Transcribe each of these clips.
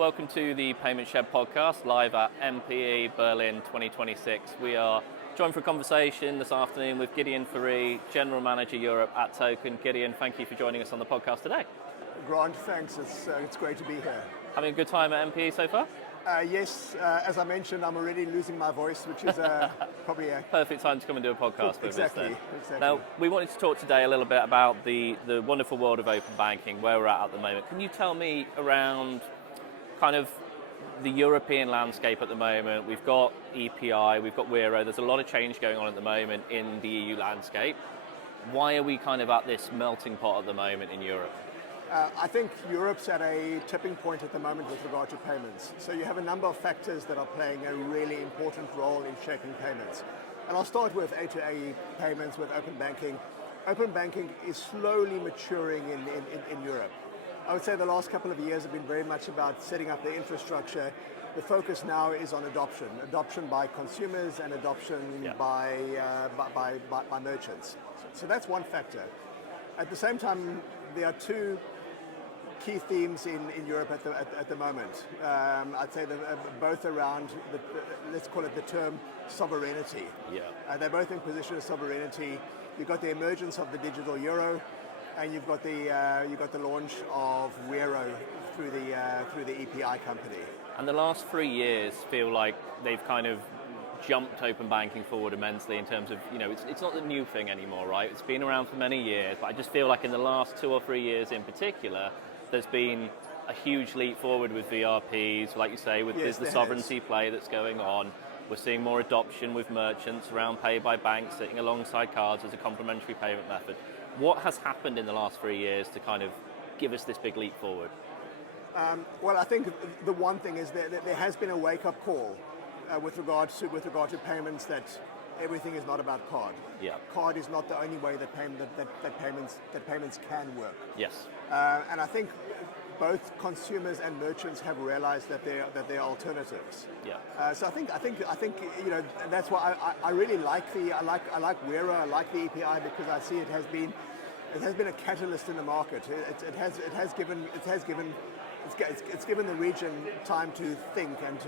Welcome to the Payment Shed podcast, live at MPE Berlin 2026. We are joined for a conversation this afternoon with Gideon Fourie, General Manager Europe at Token. Gideon, thank you for joining us on the podcast today. Grant, thanks. It's great to be here. Having a good time at MPE so far? Yes, as I mentioned, I'm already losing my voice, which is probably a perfect time to come and do a podcast with us then. Exactly. Now, we wanted to talk today a little bit about the wonderful world of open banking, where we're at the moment. Can you tell me around kind of the European landscape at the moment? We've got EPI, we've got Wero, there's a lot of change going on at the moment in the EU landscape. Why are we kind of at this melting pot at the moment in Europe? I think Europe's at a tipping point at the moment with regard to payments. So you have a number of factors that are playing a really important role in shaping payments. And I'll start with A2A payments, with open banking. Open banking is slowly maturing in Europe. I would say the last couple of years have been very much about setting up the infrastructure. The focus now is on adoption by consumers and adoption by merchants. So that's one factor. At the same time, there are two key themes in Europe at the moment. I'd say both around, let's call it the term sovereignty. They're both in position of sovereignty. You've got the emergence of the digital euro, and you've got the launch of Wero through the EPI company. And the last 3 years feel like they've kind of jumped open banking forward immensely in terms of, it's not the new thing anymore, right? It's been around for many years, but I just feel like in the last 2 or 3 years in particular, there's been a huge leap forward with VRPs, like you say, with business sovereignty play that's going on. We're seeing more adoption with merchants around pay by banks sitting alongside cards as a complementary payment method. What has happened in the last 3 years to kind of give us this big leap forward? Well, I think the one thing is that there has been a wake-up call with regard to payments, that everything is not about card. Card is not the only way that payments can work. Yes. And I think both consumers and merchants have realized that there are alternatives. So I think that's why I really like I like Wero, I like the EPI, because I see it has been a catalyst in the market. It's given the region time to think and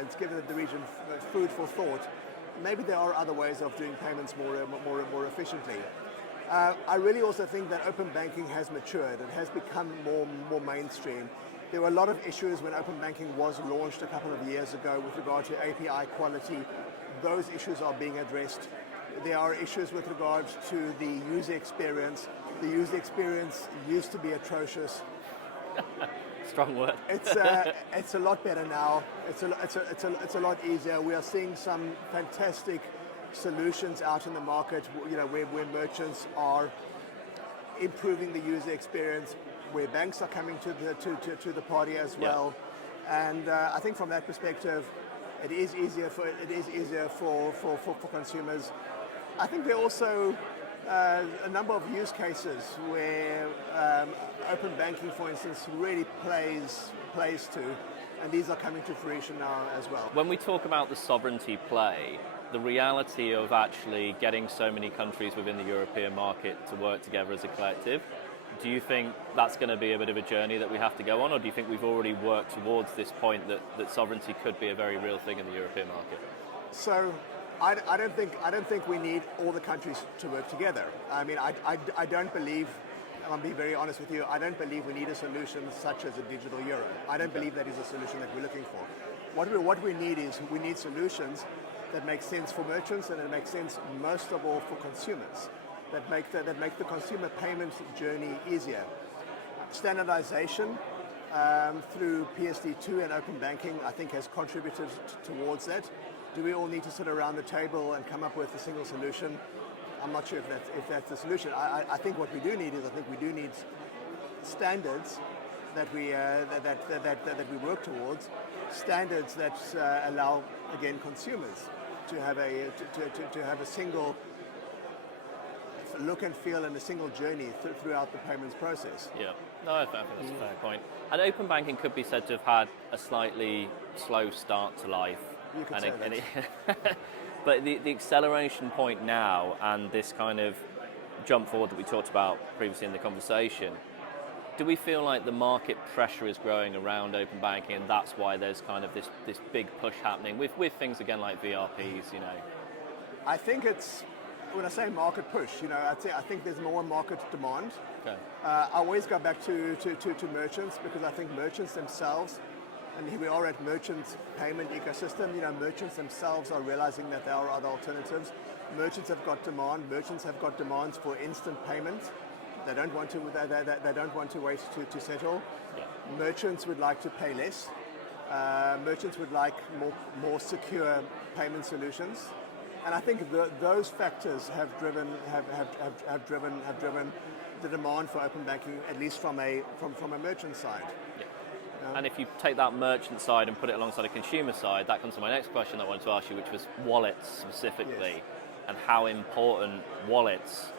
it's given the region food for thought. Maybe there are other ways of doing payments more efficiently. I really also think that open banking has matured. It has become more mainstream. There were a lot of issues when open banking was launched a couple of years ago with regard to API quality. Those issues are being addressed. There are issues with regard to the user experience. The user experience used to be atrocious. Strong word. It's a lot better now. It's a lot easier. We are seeing some fantastic solutions out in the market, where merchants are improving the user experience, where banks are coming to the party as well. And I think from that perspective, it is easier for consumers. I think there are also a number of use cases where open banking, for instance, really plays to, and these are coming to fruition now as well. When we talk about the sovereignty play, the reality of actually getting so many countries within the European market to work together as a collective, do you think that's going to be a bit of a journey that we have to go on, or do you think we've already worked towards this point that sovereignty could be a very real thing in the European market? So I don't think we need all the countries to work together. I mean, I don't believe, and I'll be very honest with you, I don't believe we need a solution such as a digital euro. I don't believe that is a solution that we're looking for. What we need solutions that make sense for merchants and that make sense most of all for consumers, that make the consumer payment journey easier. Standardization through PSD2 and open banking, I think, has contributed towards that. Do we all need to sit around the table and come up with a single solution? I'm not sure if that's the solution. I think what we do need standards that we work towards, standards that allow, again, consumers to have a single look and feel and a single journey throughout the payments process. No, I think that's a fair point. And open banking could be said to have had a slightly slow start to life. You could say that. But the acceleration point now and this kind of jump forward that we talked about previously in the conversation, Do we feel like the market pressure is growing around open banking, and that's why there's kind of this big push happening with things again like VRPs, you know? I think it's, when I say market push, I think there's more market demand. Okay. I always go back to merchants, because I think merchants themselves, and here we are at merchants payment ecosystem, merchants themselves are realizing that there are other alternatives. Merchants have got demand. Merchants have got demands for instant payment. They don't want to. They don't want to wait to settle. Yeah. Merchants would like to pay less. Merchants would like more secure payment solutions, and I think those factors have driven the demand for open banking, at least from a merchant side. And if you take that merchant side and put it alongside a consumer side, that comes to my next question I wanted to ask you, which was wallets specifically, Yes. and how important wallets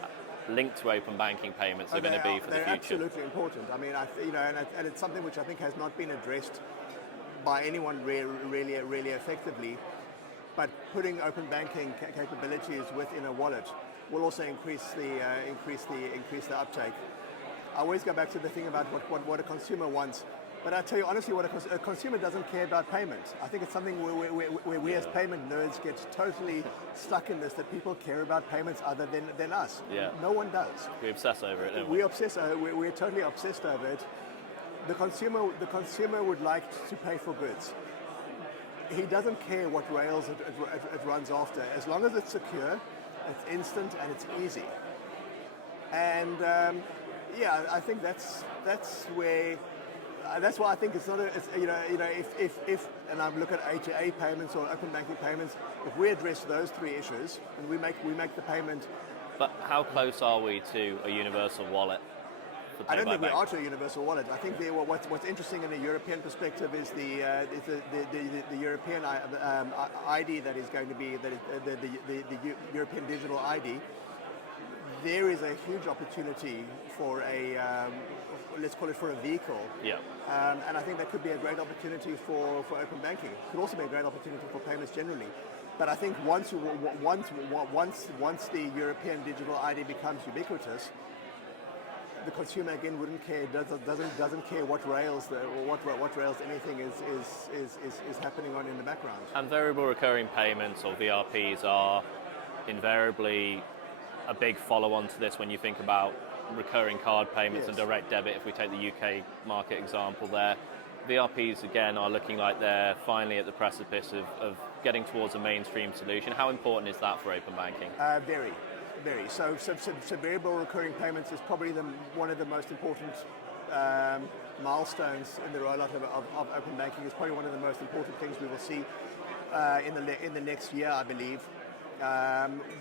linked to open banking payments are going to be for the they're future. Absolutely important. I mean, and it's something which I think has not been addressed by anyone really effectively. But putting open banking capabilities within a wallet will also increase the uptake. I always go back to the thing about what a consumer wants. But I tell you honestly, what a consumer doesn't care about payments. I think it's something where we as payment nerds get totally stuck in this, that people care about payments other than us. Yeah. No one does. We obsess over it, don't we? We're totally obsessed over it. The consumer would like to pay for goods. He doesn't care what rails it runs after, as long as it's secure, it's instant, and it's easy. And I think that's where. That's why I think it's not if and I look at A2A payments or open banking payments, if we address those three issues and we make the payment. But how close are we to a universal wallet? I don't think we are to a universal wallet. I think what's interesting in a European perspective is the European ID that is going to be the European digital ID. There is a huge opportunity for let's call it for a vehicle. Yeah. And I think that could be a great opportunity for open banking. It could also be a great opportunity for payments generally. But I think once the European digital ID becomes ubiquitous, the consumer again wouldn't care. Doesn't care what rails anything is happening on in the background. And variable recurring payments, or VRPs, are invariably a big follow-on to this when you think about recurring card payments and direct debit. If we take the UK market example there, VRPs again are looking like they're finally at the precipice of getting towards a mainstream solution. How important is that for open banking? Very. So variable recurring payments is probably one of the most important milestones in the rollout of open banking. It's probably one of the most important things we will see in the next year, I believe.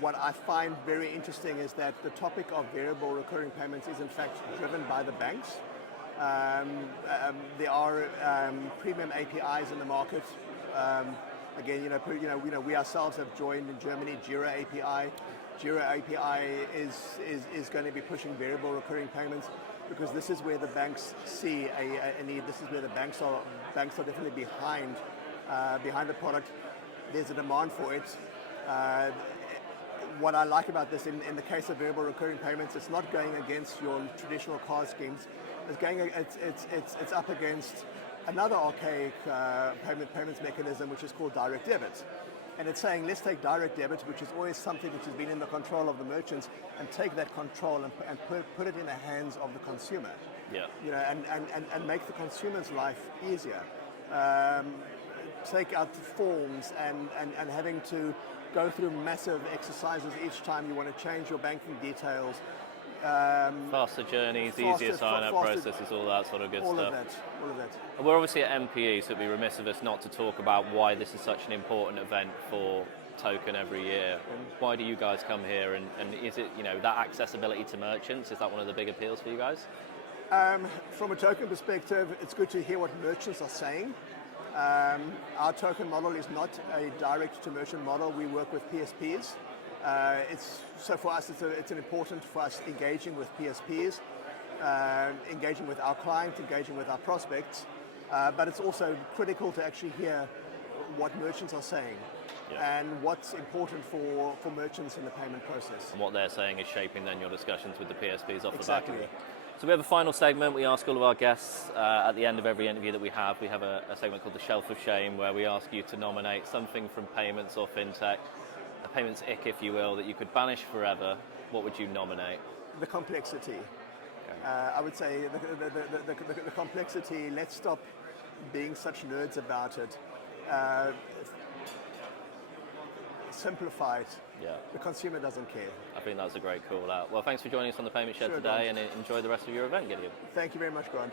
What I find very interesting is that the topic of variable recurring payments is in fact driven by the banks. There are premium APIs in the market. Again, we ourselves have joined in Germany Jira API. Jira API is going to be pushing variable recurring payments because this is where the banks see a need. This is where the banks are definitely behind the product. There's a demand for it. What I like about this in the case of variable recurring payments, it's not going against your traditional card schemes. It's up against another archaic payments mechanism, which is called direct debit. And it's saying, let's take direct debit, which is always something which has been in the control of the merchants, and take that control and put it in the hands of the consumer. Yeah. And make the consumer's life easier. Take out the forms and having to go through massive exercises each time you want to change your banking details. Faster journeys, easier sign-up processes, all that sort of good stuff. All of that. And we're obviously at MPE, so it'd be remiss of us not to talk about why this is such an important event for Token every year. Why do you guys come here, and is it that accessibility to merchants? Is that one of the big appeals for you guys? From a Token perspective, it's good to hear what merchants are saying. Our Token model is not a direct-to-merchant model. We work with PSPs. So for us, it's important for us engaging with PSPs, engaging with our clients, engaging with our prospects. But it's also critical to actually hear what merchants are saying and what's important for merchants in the payment process. And what they're saying is shaping then your discussions with the PSPs off the back of it. So we have a final segment. We ask all of our guests at the end of every interview that we have a segment called the Shelf of Shame, where we ask you to nominate something from payments or fintech, a payments ick, if you will, that you could banish forever. What would you nominate? The complexity. I would say the complexity. Let's stop being such nerds about it. Simplify it. Yeah. The consumer doesn't care. I think that's a great call out. Well, thanks for joining us on the Payment Shed today, and enjoy the rest of your event, Gideon. Thank you very much, Grant.